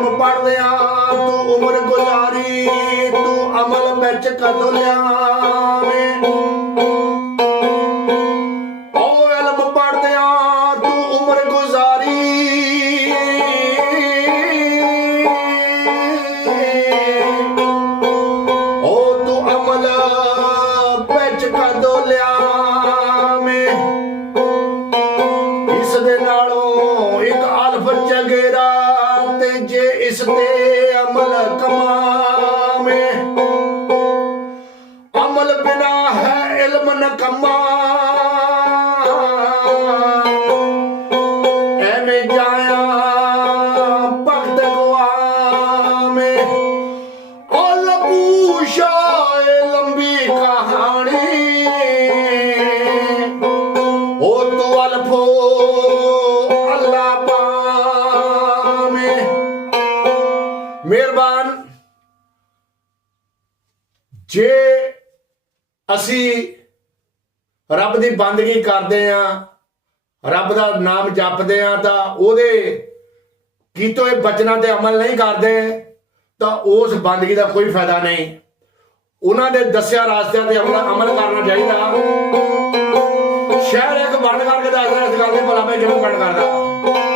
ਇਲਮ ਪੜਦਿਆਂ ਤੂੰ ਉਮਰ ਗੁਜ਼ਾਰੀ, ਤੂੰ ਅਮਲ ਵਿੱਚ ਕਦੋਂ ਲਿਆਵੇਂ। ਉਹ ਇਲਮ ਪੜਦਿਆਂ ਤੂੰ ਉਮਰ ਗੁਜ਼ਾਰੀ। ਉਹ ਤੂੰ ਅਮਲ ਵਿੱਚ ਕਦੋਂ ਲਿਆ। ਜੇ ਅਸੀਂ ਰੱਬ ਦੀ ਬੰਦਗੀ ਕਰਦੇ ਆ, ਰੱਬ ਦਾ ਨਾਮ ਜਪਦੇ ਆ, ਤਾਂ ਉਹਦੇ ਕੀਤੇ ਹੋਏ ਬਚਨਾਂ ਤੇ ਅਮਲ ਨਹੀਂ ਕਰਦੇ, ਤਾਂ ਉਸ ਬੰਦਗੀ ਦਾ ਕੋਈ ਫਾਇਦਾ ਨਹੀਂ। ਉਹਨਾਂ ਦੇ ਦੱਸਿਆ ਰਾਸਤਿਆਂ ਤੇ ਅਮਲ ਅਮਲ ਕਰਨਾ ਚਾਹੀਦਾ। ਸ਼ਹਿਰ ਇੱਕ ਬੰਦ ਕਰਕੇ ਦੱਸਦਾ, ਇਸ ਗੱਲ ਦੇ ਭਲਾ ਮੈਂ ਕਿਵੇਂ ਬੰਦ ਕਰਦਾ?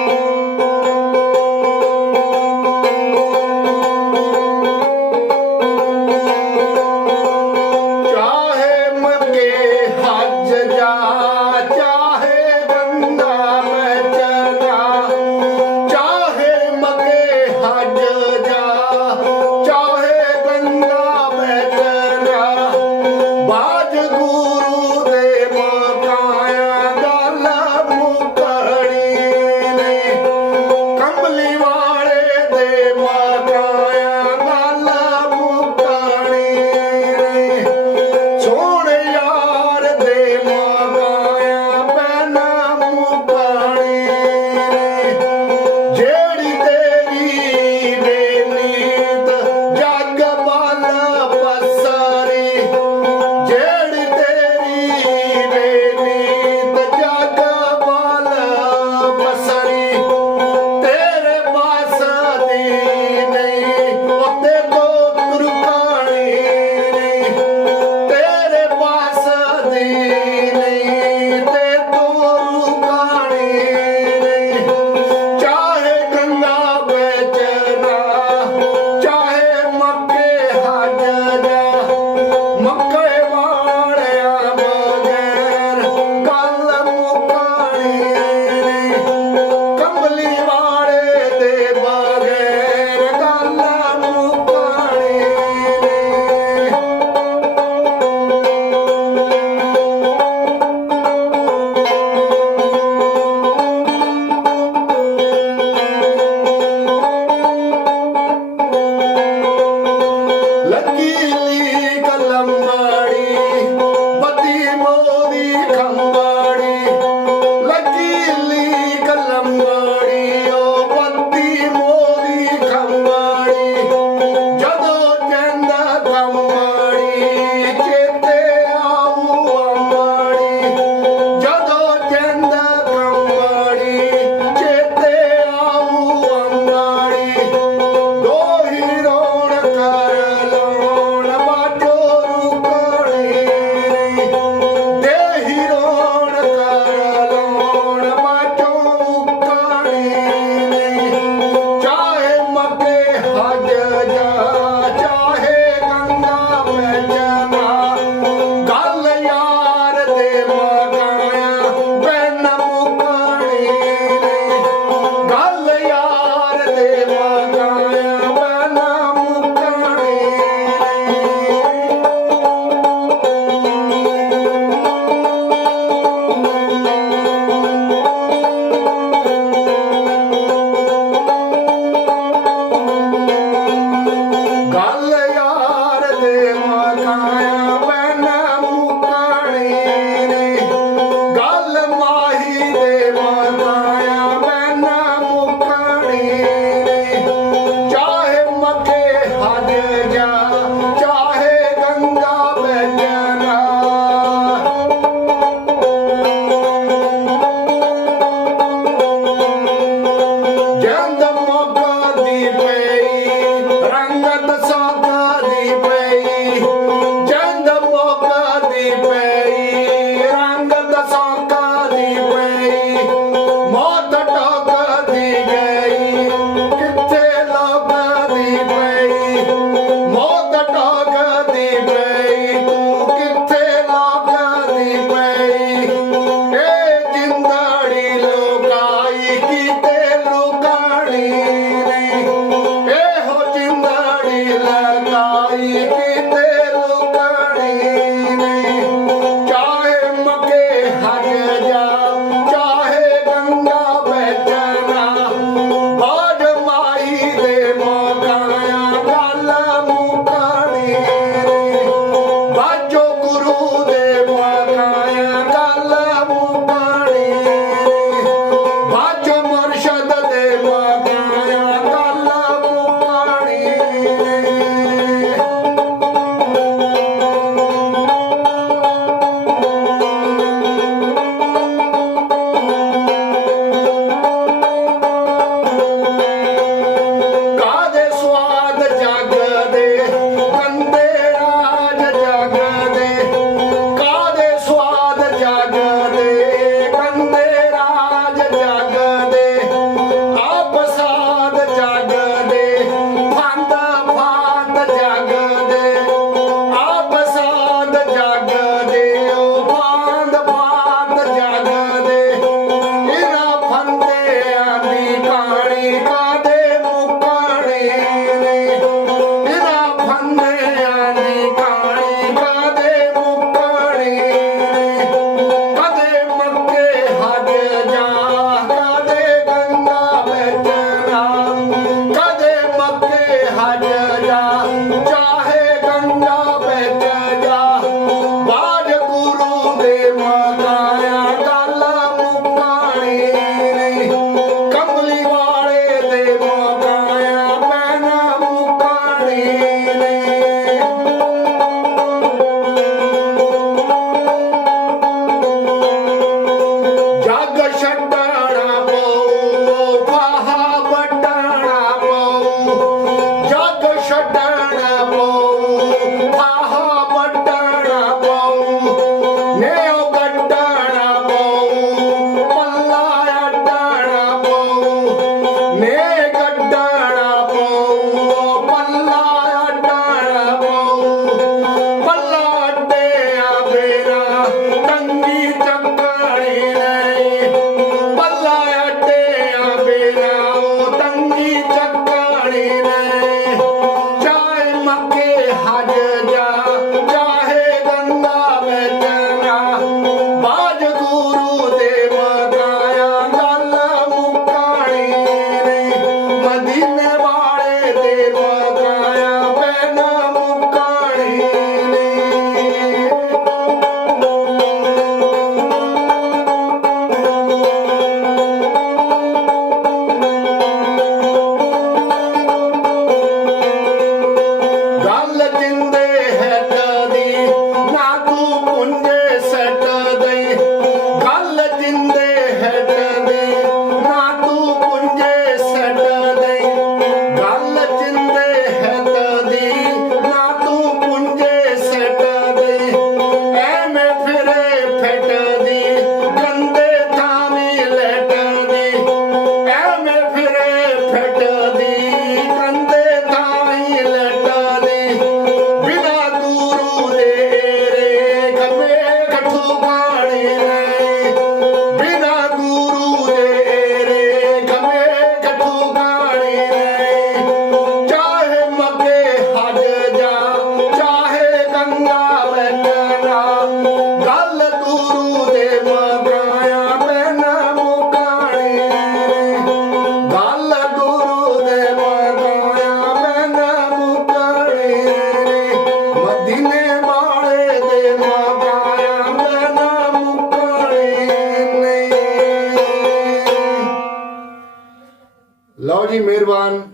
ਲਓ ਜੀ ਮਿਹਰਬਾਨ।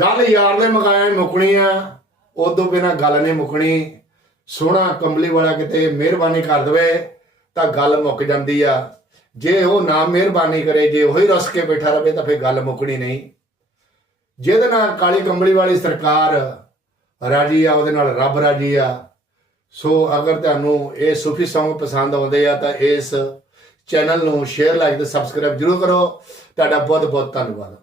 ਗੱਲ ਯਾਰ ਦੇ ਮਗਾਇਆ ਮੁਕਣੀ ਆ, ਉਦੋਂ ਬਿਨਾ ਗੱਲ ਨਹੀਂ ਮੁਕਣੀ। ਸੋਹਣਾ ਕੰਬਲੀ ਵਾਲਾ ਕਿਤੇ ਮਿਹਰਬਾਨੀ ਕਰ ਦਵੇ, ਤਾਂ ਗੱਲ ਮੁੱਕ ਜਾਂਦੀ ਆ। ਜੇ ਉਹ ਨਾ ਮਿਹਰਬਾਨੀ ਕਰੇ, ਜੇ ਉਹੀ ਰਸ ਕੇ ਬੈਠਾ ਰਵੇ, ਤਾਂ ਫੇਰ ਗੱਲ ਮੁੱਕਣੀ ਨਹੀਂ। ਜਿਹਦੇ ਨਾਲ ਕਾਲੀ ਕੰਬਲੀ ਵਾਲੀ ਸਰਕਾਰ ਰਾਜੀ ਆ, ਉਹਦੇ ਨਾਲ ਰੱਬ ਰਾਜੀ ਆ। ਸੋ ਅਗਰ ਤੁਹਾਨੂੰ ਇਹ ਸੂਫੀ Song ਪਸੰਦ ਆਉਂਦੇ ਆ, ਤਾਂ ਇਸ ਚੈਨਲ ਨੂੰ ਸ਼ੇਅਰ ਲਾਈਕ ਤੇ ਸਬਸਕ੍ਰਾਈਬ ਜਰੂਰ ਕਰੋ। ਤੁਹਾਡਾ ਬਹੁਤ ਬਹੁਤ ਧੰਨਵਾਦ।